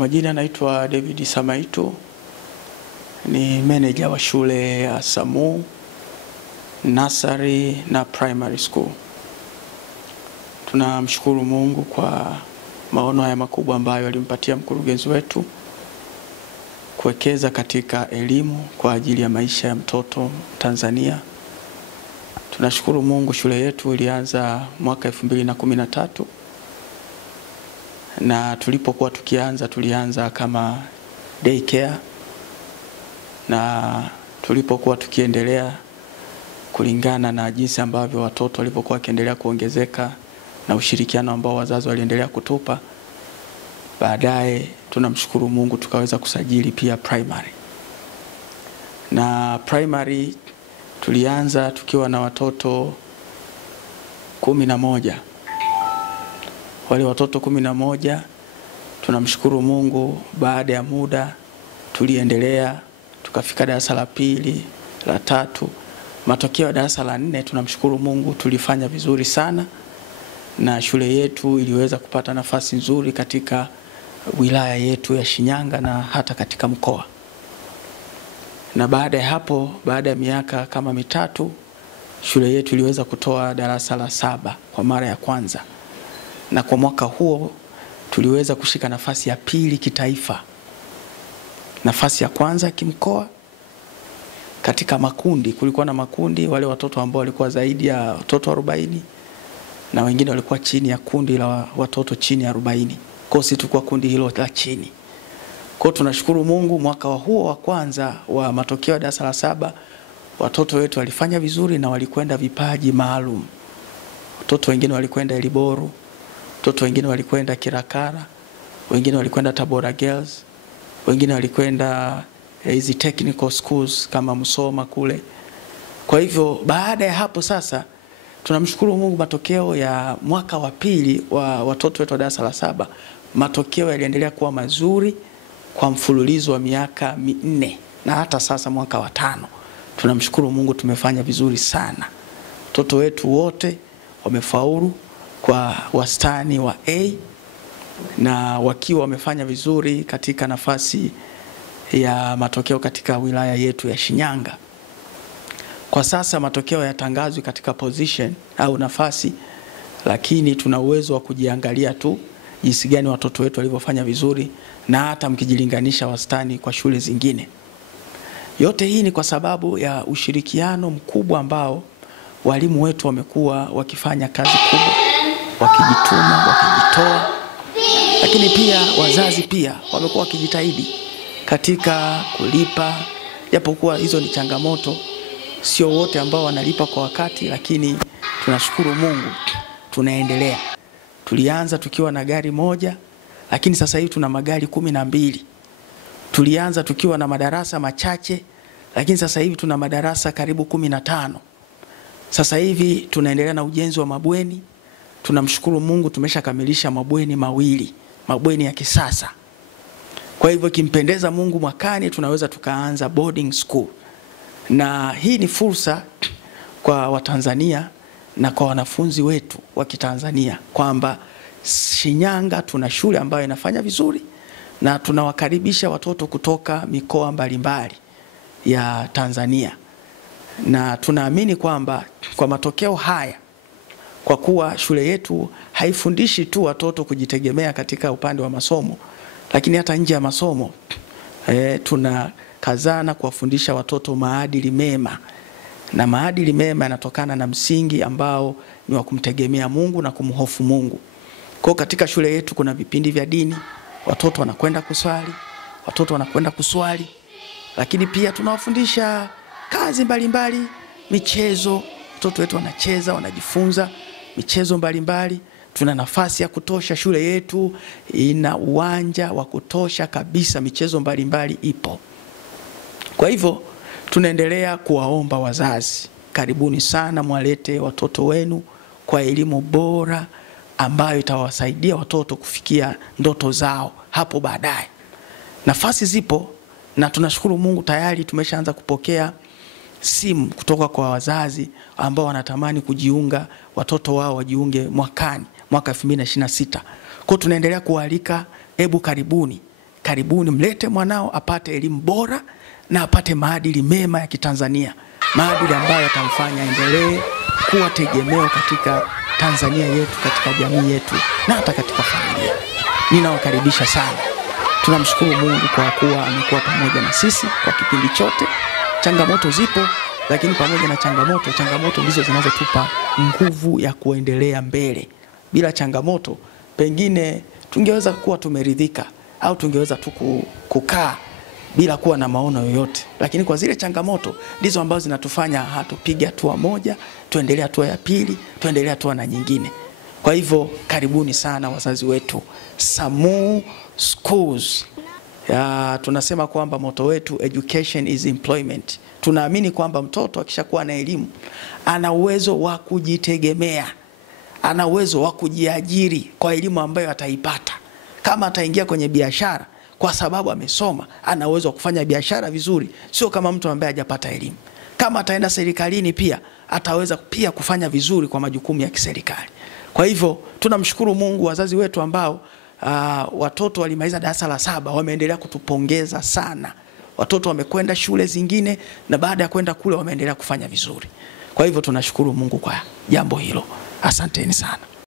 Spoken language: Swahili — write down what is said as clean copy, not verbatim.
majina naitwa David Samaitu, ni manager wa shule ya Samu Nursery na Primary School. Tunamshukuru Mungu kwa maono haya makubwa ambayo alimpatia mkurugenzi wetu kuwekeza katika elimu kwa ajili ya maisha ya mtoto Tanzania. Tunashukuru Mungu, shule yetu ilianza mwaka 2013 na tulipokuwa tulianza kama daycare, na tulipokuwa tukiendelea kulingana na jinsi ambavyo watoto walipokuwa wakiendelea kuongezeka na ushirikiano ambao wazazi waliendelea kutupa, baadaye tunamshukuru Mungu tukaweza kusajili pia primary. Na primary tulianza tukiwa na watoto 11. Wale watoto 11, tunamshukuru Mungu, baada ya muda tuliendelea tukafika darasa la 2, la 3. Matokeo ya darasa la 4, tunamshukuru Mungu, tulifanya vizuri sana na shule yetu iliweza kupata nafasi nzuri katika wilaya yetu ya Shinyanga na hata katika mkoa. Na baada ya hapo, baada ya miaka kama 3, shule yetu iliweza kutoa darasa la 7 kwa mara ya kwanza. Na kwa mwaka huo tuliweza kushika nafasi ya 2 kitaifa. Nafasi ya kwanza kimkoa. Katika makundi, kulikuwa na makundi, wale watoto ambao walikuwa zaidi ya watoto 40 na wengine walikuwa chini ya kundi la watoto chini ya 40. Kwa sisi tulikuwa kundi hilo la chini. Kwa tunashukuru Mungu, mwaka huo wa kwanza wa matokeo ya darasa la 7, watoto wetu walifanya vizuri na walikwenda vipaji maalum. Watoto wengine walikwenda Eliboru, watoto wengine walikwenda Kirakara, wengine walikwenda Tabora Girls, wengine walikwenda hizi technical schools kama Musoma kule. Kwa hivyo baada ya hapo sasa tunamshukuru Mungu, matokeo ya mwaka wa 2 wa watoto wetu wa darasa la 7, matokeo yaliendelea kuwa mazuri kwa mfululizo wa miaka 4, na hata sasa mwaka wa 5 tunamshukuru Mungu tumefanya vizuri sana. Watoto wetu wote wamefaulu kwa wastani wa A na wakiwa wamefanya vizuri katika nafasi ya matokeo katika wilaya yetu ya Shinyanga. Kwa sasa matokeo yatangazwe katika position au nafasi, lakini tuna uwezo wa kujiangalia tu jinsi gani watoto wetu walivyofanya vizuri, na hata mkijilinganisha wastani kwa shule zingine. Yote hii ni kwa sababu ya ushirikiano mkubwa ambao walimu wetu wamekuwa wakifanya kazi kubwa, wakijituma, wakijitoa, lakini pia wazazi pia wamekuwa wakijitahidi katika kulipa, japokuwa hizo ni changamoto. Sio wote ambao wanalipa kwa wakati, lakini tunashukuru Mungu tunaendelea. Tulianza tukiwa na gari moja, lakini sasa hivi tuna magari 12. Tulianza tukiwa na madarasa machache, lakini sasa hivi tuna madarasa karibu 15. Sasa hivi tunaendelea na ujenzi wa mabweni. Tunamshukuru Mungu tumeshakamilisha mabweni 2, mabweni ya kisasa. Kwa hivyo kimpendeza Mungu, mwakani tunaweza tukaanza boarding school. Na hii ni fursa kwa Watanzania na kwa wanafunzi wetu wa Kitanzania kwamba Shinyanga tuna shule ambayo inafanya vizuri, na tunawakaribisha watoto kutoka mikoa mbalimbali ya Tanzania. Na tunaamini kwamba kwa matokeo haya, kwa kuwa shule yetu haifundishi tu watoto kujitegemea katika upande wa masomo, lakini hata nje ya masomo tunakazana kuwafundisha watoto maadili mema. Na maadili mema yanatokana na msingi ambao ni wa kumtegemea Mungu na kumhofu Mungu. Kwa katika shule yetu kuna vipindi vya dini, watoto wanakwenda kuswali, lakini pia tunawafundisha kazi mbalimbali, michezo. Watoto wetu wanacheza, wanajifunza michezo mbalimbali. Tuna nafasi ya kutosha, shule yetu ina uwanja wa kutosha kabisa, michezo mbalimbali ipo. Kwa hivyo tunaendelea kuwaomba wazazi, karibuni sana mwalete watoto wenu kwa elimu bora ambayo itawasaidia watoto kufikia ndoto zao hapo baadaye. Nafasi zipo, na tunashukuru Mungu tayari tumeshaanza kupokea simu kutoka kwa wazazi ambao wanatamani kujiunga, watoto wao wajiunge mwaka 2026. Kwa tunaendelea kualika, hebu karibuni karibuni mlete mwanao apate elimu bora na apate maadili mema ya Kitanzania, maadili ambayo yatamfanya endelee kuwa tegemeo katika Tanzania yetu, katika jamii yetu na hata katika familia. Ninawakaribisha sana. Tunamshukuru Mungu kwa kuwa amekuwa pamoja na sisi kwa kipindi chote. Changamoto zipo, lakini pamoja na changamoto ndizo zinazotupa nguvu ya kuendelea mbele. Bila changamoto pengine tungeweza kuwa tumeridhika au tungeweza tu kukaa bila kuwa na maono yoyote, lakini kwa zile changamoto ndizo ambazo zinatufanya tupige hatua moja, tuendelee hatua ya pili, tuendelee hatua na nyingine. Kwa hivyo karibuni sana wazazi wetu Samu Schools. Tunasema kwamba moto wetu education is employment. Tunaamini kwamba mtoto akishakuwa na elimu ana uwezo wa kujitegemea, ana uwezo wa kujiajiri kwa elimu ambayo ataipata. Kama ataingia kwenye biashara kwa sababu amesoma, ana uwezo wa kufanya biashara vizuri, sio kama mtu ambaye hajapata elimu. Kama ataenda serikalini pia ataweza pia kufanya vizuri kwa majukumu ya kiserikali. Kwa hivyo tunamshukuru Mungu, wazazi wetu ambao watoto walimaliza darasa la 7 wameendelea kutupongeza sana. Watoto wamekwenda shule zingine na baada ya kwenda kule wameendelea kufanya vizuri. Kwa hivyo tunashukuru Mungu kwa jambo hilo. Asanteni sana.